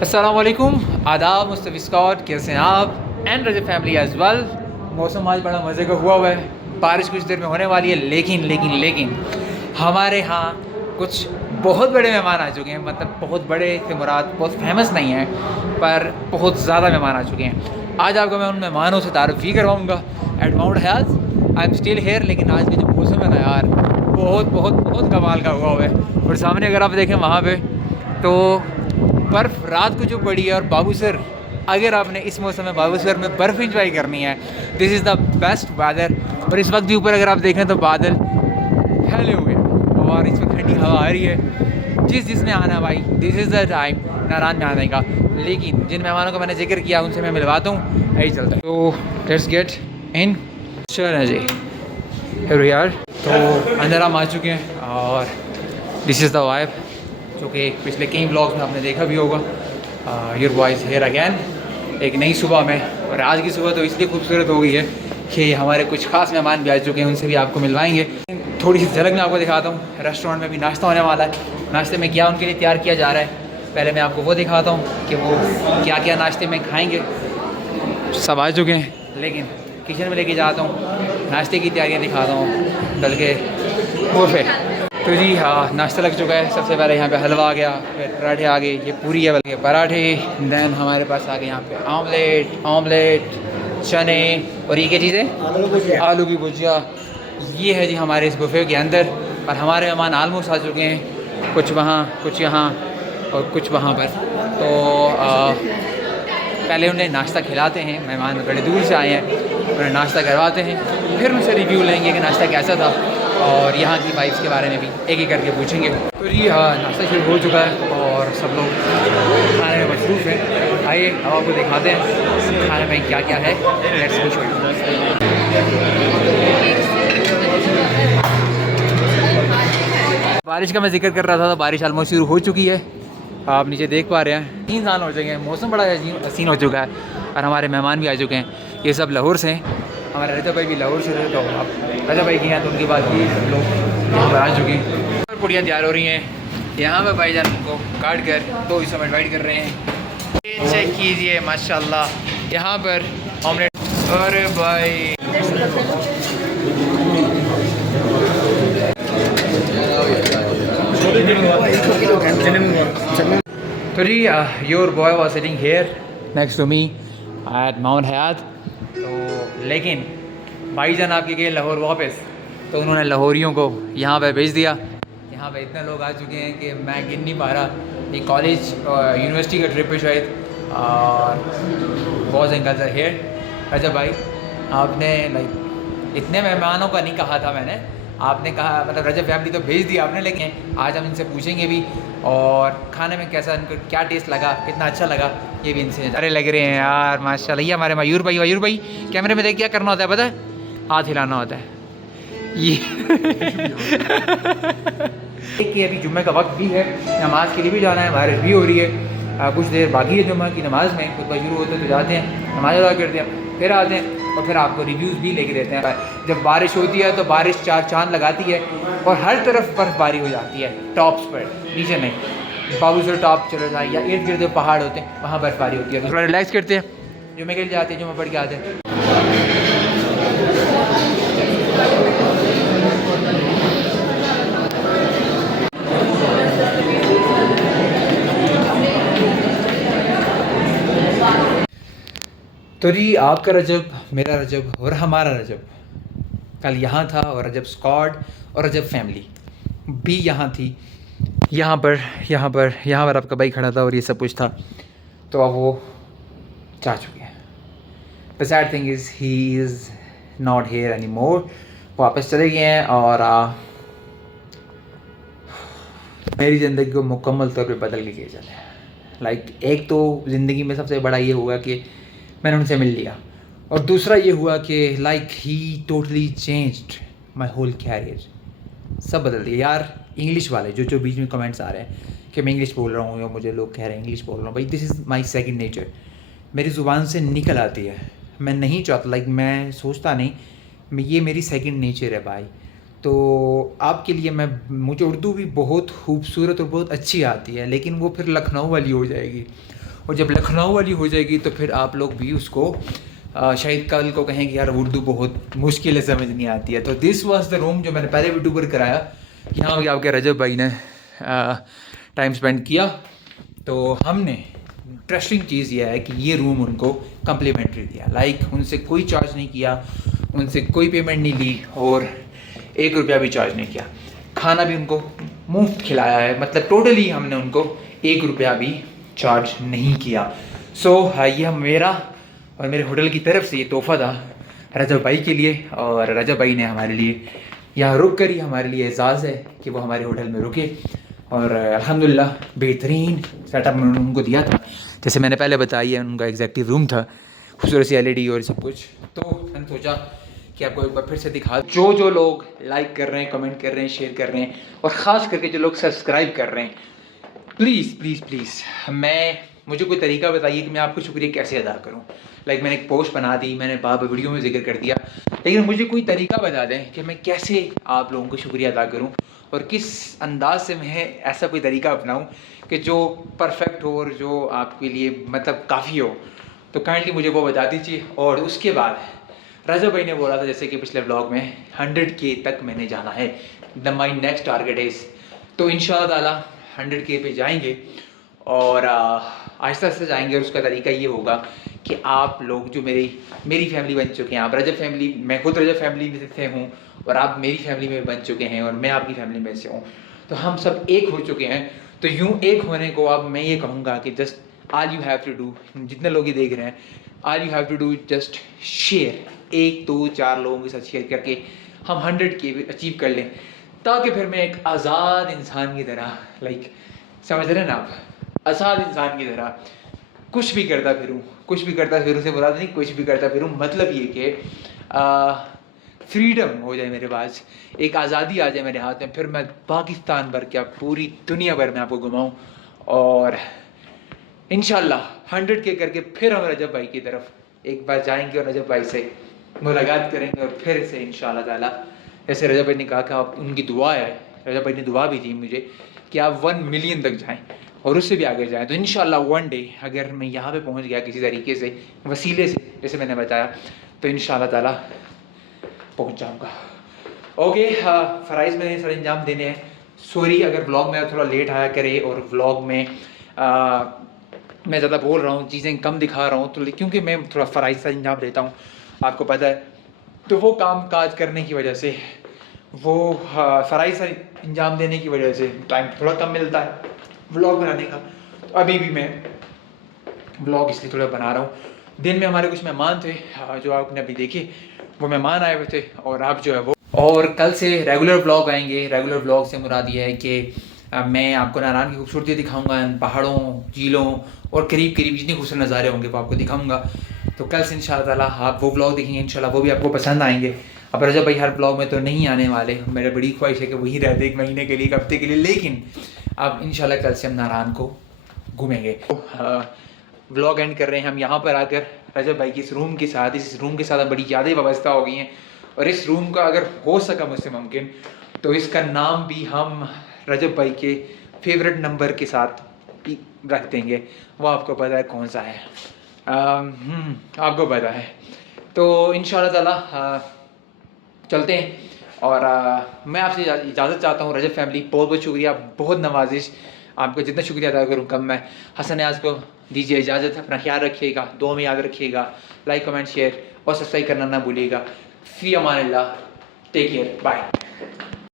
अस्सलाम वालेकुम, आदाब मुस्तफ़ी स्कॉट, कैसे हैं आप and Rajab family as well. मौसम आज बड़ा मज़े का हुआ है, बारिश कुछ देर में होने वाली है, लेकिन हमारे यहाँ कुछ बहुत बड़े मेहमान आ चुके हैं। मतलब बहुत बड़े से मुराद बहुत फेमस नहीं है, पर बहुत ज़्यादा मेहमान आ चुके हैं। आज आपको मैं उन मेहमानों से तारुफ़ ही करवाऊँगा at Mount Hyatt. I am still here, लेकिन आज का जो मौसम है ना यार, बहुत कमाल का हुआ है। और सामने अगर आप देखें वहाँ पे तो बर्फ़ रात को जो पड़ी है। और बाबूसर, अगर आपने इस मौसम में बाबूसर में बर्फ़ इंजॉय करनी है, this is the best weather. और इस वक्त भी ऊपर अगर आप देखें तो बादल फैले हुए हैं और इस वक्त ठंडी हवा आ रही है। जिसने आना है भाई, this is the time Narayan में आने का। लेकिन जिन मेहमानों का मैंने जिक्र किया उनसे मैं मिलवाता हूँ, यही चलता है। तो लेट्स गेट इन। चलो जी यार, तो अंदर हम आ चुके हैं और दिस इज़ द वाइब, जो कि पिछले कई ब्लॉग्स में आपने देखा भी होगा। योर वॉइस हेयर अगैन, एक नई सुबह में। और आज की सुबह तो इसलिए खूबसूरत हो गई है कि हमारे कुछ खास मेहमान भी आ चुके हैं, उनसे भी आपको मिलवाएंगे। थोड़ी सी झलक मैं आपको दिखाता हूँ। रेस्टोरेंट में भी नाश्ता होने वाला है। नाश्ते में क्या उनके लिए तैयार किया जा रहा है, पहले मैं आपको वो दिखाता हूँ कि वो क्या क्या नाश्ते में खाएँगे। सब आ चुके हैं, लेकिन किचन में लेके जाता हूँ, नाश्ते की तैयारियाँ दिखाता हूँ, बल्कि वो फिर तो जी हाँ, नाश्ता लग चुका है। सबसे पहले यहाँ पे हलवा आ गया, फिर पराठे आ गए, ये पूरी है बल्कि पराठे। देन हमारे पास आ गए यहाँ पे ऑमलेट, चने, और ये क्या चीज़ें, आलू की भुजिया। ये है जी हमारे इस बुफे के अंदर। और हमारे मेहमान आलमोस्ट आ चुके हैं, कुछ वहाँ कुछ यहाँ और कुछ वहाँ पर। तो पहले उन्हें नाश्ता खिलाते हैं, मेहमान बड़े दूर से आए हैं, उन्हें नाश्ता करवाते हैं, फिर उनसे रिव्यू लेंगे कि नाश्ता कैसा था और यहाँ की वाइब्स के बारे में भी एक करके पूछेंगे। तो जी हाँ, नाश्ता शुरू हो चुका है और सब लोग खाने में मसरूफ़ हैं। आइए अब आपको दिखाते हैं खाने में क्या क्या है। Let's me show you. बारिश का मैं जिक्र कर रहा था, तो बारिश ऑलमोस्ट शुरू हो चुकी है। आप नीचे देख पा रहे हैं 3 साल हो चुके हैं, मौसम बड़ा हसीन हो चुका है और हमारे मेहमान भी आ चुके हैं। ये सब लाहौर से हैं, हमारे रजब भाई भी लाहौर से थे। तो अब रजब भाई की हैं, तो उनके बाद भी सब लोग यहाँ पर आ चुके हैं और पुड़ियाँ तैयार हो रही हैं। यहाँ पर भाईजान उनको काट कर 2 हिस्सों में डिवाइड कर रहे हैं। ये चेक कीजिए माशाल्लाह, यहाँ पर ऑमलेट। अरे भाई तो जी your boy was sitting here next to me at Mount Hyatt. तो लेकिन भाईजान आपके गए लाहौर वापस, तो उन्होंने लाहौरियों को यहाँ पे भेज दिया। यहाँ पे इतने लोग आ चुके हैं कि मैं गिन नहीं पा रहा। ये कॉलेज यूनिवर्सिटी का ट्रिप है शायद। Boys and girls are here. Rajab भाई, आपने लाइक इतने मेहमानों का नहीं कहा था मैंने, आपने कहा मतलब रजब फैमिली तो भेज दिया आपने, लेकिन आज हम इनसे पूछेंगे भी और खाने में कैसा इनको क्या टेस्ट लगा, कितना अच्छा लगा, ये भी इनसे। अरे लग रहे हैं यार माशाल्लाह। ये हमारे मयूर भाई कैमरे में देख क्या करना होता है पता है, हाथ हिलाना होता है ये कि अभी जुम्मे का वक्त भी है, नमाज के लिए भी जाना है, बारिश भी हो रही है। कुछ देर बाकी है जुम्मे की नमाज में, खुतबा शुरू होते तो जाते हैं, नमाज अदा करते हैं, फिर आते हैं और फिर आपको रिव्यूज़ भी लेके देते हैं। जब बारिश होती है तो बारिश 4 चांद लगाती है और हर तरफ बर्फ़बारी हो जाती है, टॉप्स पर, नीचे नहीं। बाबूसर टॉप चले जाए या इर्द गिर्द पहाड़ होते हैं, वहाँ बर्फ़बारी होती है, तो थोड़ा रिलैक्स करते हैं, जुम्मे के लिए जाते हैं, जुम्मे पढ़ के आते हैं। तो जी आपका रजब, मेरा रजब और हमारा रजब कल यहाँ था, और रजब स्क्वाड और रजब फैमिली भी यहाँ थी। यहाँ पर आपका भाई खड़ा था और ये सब कुछ था। तो अब वो जा चुके हैं। The sad thing is he is not here any more, वापस चले गए हैं। और मेरी ज़िंदगी को मुकम्मल तौर पे बदल के चले। लाइक एक तो ज़िंदगी में सबसे बड़ा ये हुआ कि मैंने उनसे मिल लिया, और दूसरा ये हुआ कि like he totally changed my whole career. सब बदल दिया यार। इंग्लिश वाले जो बीच में कमेंट्स आ रहे हैं कि मैं इंग्लिश बोल रहा हूँ, या मुझे लोग कह रहे हैं इंग्लिश बोल रहा हूँ, भाई this is my second nature. मेरी ज़ुबान से निकल आती है, मैं नहीं चाहता, लाइक मैं सोचता नहीं, ये मेरी सेकंड नेचर है भाई। तो आपके लिए मुझे उर्दू भी बहुत खूबसूरत और बहुत अच्छी आती है, लेकिन वो फिर लखनऊ वाली हो जाएगी। और जब लखनऊ वाली हो जाएगी तो फिर आप लोग भी उसको शायद कल को कहेंगे यार उर्दू बहुत मुश्किल है, समझ नहीं आती है। तो दिस वाज द रूम जो मैंने पहले वीडियो पर कराया। यहाँ भी आपके रजब भाई ने टाइम स्पेंड किया। तो हमने इंटरेस्टिंग चीज़ यह है कि ये रूम उनको कम्प्लीमेंट्री दिया, लाइक उनसे कोई चार्ज नहीं किया, उनसे कोई पेमेंट नहीं ली और 1 रुपया भी चार्ज नहीं किया। खाना भी उनको मुफ्त खिलाया है, मतलब टोटली हमने उनको 1 रुपया भी चार्ज नहीं किया। सो यह मेरा और मेरे होटल की तरफ से ये तोहफ़ा था रजब भाई के लिए। और रजब भाई ने हमारे लिए यहाँ रुक कर ही हमारे लिए एजाज़ है कि वो हमारे होटल में रुके। और अल्हम्दुलिल्लाह बेहतरीन सेटअप मैंने उनको दिया था, जैसे मैंने पहले बताया उनका एग्जैक्टिव रूम था, खूबसूरत सी LED और सब कुछ। तो मैंने सोचा कि आपको एक बार फिर से दिखा। जो लोग लाइक कर रहे हैं, कमेंट कर रहे हैं, शेयर कर रहे हैं और ख़ास करके जो लोग सब्सक्राइब कर रहे हैं, प्लीज़ प्लीज़ प्लीज़ मुझे कोई तरीका बताइए कि मैं आपको शुक्रिया कैसे अदा करूं। लाइक मैंने एक पोस्ट बना दी, मैंने बार वीडियो में जिक्र कर दिया, लेकिन मुझे कोई तरीका बता दें कि मैं कैसे आप लोगों को शुक्रिया अदा करूं और किस अंदाज से मैं ऐसा कोई तरीका अपनाऊं कि जो परफेक्ट हो और जो आपके लिए मतलब काफ़ी हो। तो काइंडली मुझे वो बता दीजिए। और उसके बाद रजब भाई ने बोला था जैसे कि पिछले व्लॉग में 100K तक मैंने जाना है, माई नेक्स्ट टारगेट इज़। तो इंशाअल्लाह ताला 100K पे जाएंगे और आहिस्ता आहिस्ता जाएंगे। और उसका तरीका ये होगा कि आप लोग जो मेरी फैमिली बन चुके हैं, आप रजब फैमिली, मैं खुद रजब फैमिली में से हूँ और आप मेरी फैमिली में बन चुके हैं और मैं आपकी फैमिली में से हूँ, तो हम सब एक हो चुके हैं। तो यूँ एक होने को अब मैं ये कहूँगा कि just all you have to do, जितने लोग ये देख रहे हैं, all you have to do just share, 1 2 4 लोगों के साथ शेयर करके हम 100K अचीव कर लें, ताकि फिर मैं एक आज़ाद इंसान की तरह, लाइक समझ रहे हैं ना आप, आज़ाद इंसान की तरह कुछ भी करता फिरूँ से मुराद नहीं कुछ भी करता फिरूँ, मतलब ये कि फ्रीडम हो जाए मेरे पास, एक आज़ादी आ जाए मेरे हाथ में, फिर मैं पाकिस्तान भर क्या पूरी दुनिया भर में आपको घुमाऊँ और इंशाल्लाह 100K करके फिर हम रजब भाई की तरफ एक बार जाएंगे और रजब भाई से मुलाकात करेंगे। और फिर से इंशाल्लाह ताला, जैसे रजब भाई ने कहा कि आप उनकी दुआ है, रजब भाई ने दुआ भी दी मुझे कि आप 1 मिलियन तक जाएं और उससे भी आगे जाएं। तो इंशाल्लाह वन डे अगर मैं यहाँ पे पहुँच गया किसी तरीके से, वसीले से, जैसे मैंने बताया, तो इंशाल्लाह ताला पहुँच जाऊँगा। ओके, फ़राइज़ मैंने सर अंजाम देने हैं। सॉरी अगर व्लॉग में थोड़ा लेट आया करे और व्लॉग में मैं ज़्यादा बोल रहा हूँ, चीज़ें कम दिखा रहा हूँ, तो क्योंकि मैं थोड़ा फ़राइज़ से अंजाम देता हूँ, आपको पता है। तो वो काम काज करने की वजह से, वो फ़राइज़ से अंजाम देने की वजह से टाइम थोड़ा कम मिलता है व्लॉग बनाने का। तो अभी भी मैं व्लॉग इसलिए थोड़ा बना रहा हूँ। दिन में हमारे कुछ मेहमान थे जो आपने अभी देखे, वो मेहमान आए हुए थे और आप जो है वो, और कल से रेगुलर व्लॉग आएंगे। रेगुलर व्लॉग से मुराद ये है कि मैं आपको नारायण की खूबसूरती दिखाऊंगा, पहाड़ों, झीलों और करीब करीब जितने खूबसूरत नज़ारे होंगे वो आपको दिखाऊंगा। तो कल से इंशाल्लाह ताला आप वो व्लॉग देखेंगे, इंशाल्लाह वो भी आपको पसंद आएंगे। अब रजब भाई हर व्लॉग में तो नहीं आने वाले, मेरी बड़ी ख्वाहिश है कि वही रहते 1 महीने के लिए, 1 हफ्ते के लिए, लेकिन अब इंशाल्लाह कल से हम नारायण को घूमेंगे। व्लॉग एंड कर रहे हैं हम यहाँ पर आकर रजब भाई की इस रूम के साथ बड़ी यादें वाबस्ता हो गई हैं। और इस रूम का अगर हो सका मुझसे मुमकिन तो इसका नाम भी हम रजब भाई के फेवरेट नंबर के साथ रख देंगे। वो आपको पता है कौन सा है, आपको पता है। तो इंशाल्लाह ताला चलते हैं। और मैं आपसे इजाज़त चाहता हूँ रजब फैमिली, बहुत बहुत शुक्रिया, बहुत नवाजिश, आपको जितना शुक्रिया अदा करूँ कम। मैं हसन न्याज को दीजिए इजाज़त, अपना ख्याल रखिएगा, दुआ में याद रखिएगा, लाइक कमेंट शेयर और सब्सक्राइब करना ना भूलिएगा। फ़ी अमानिल्लाह, टेक केयर, बाय।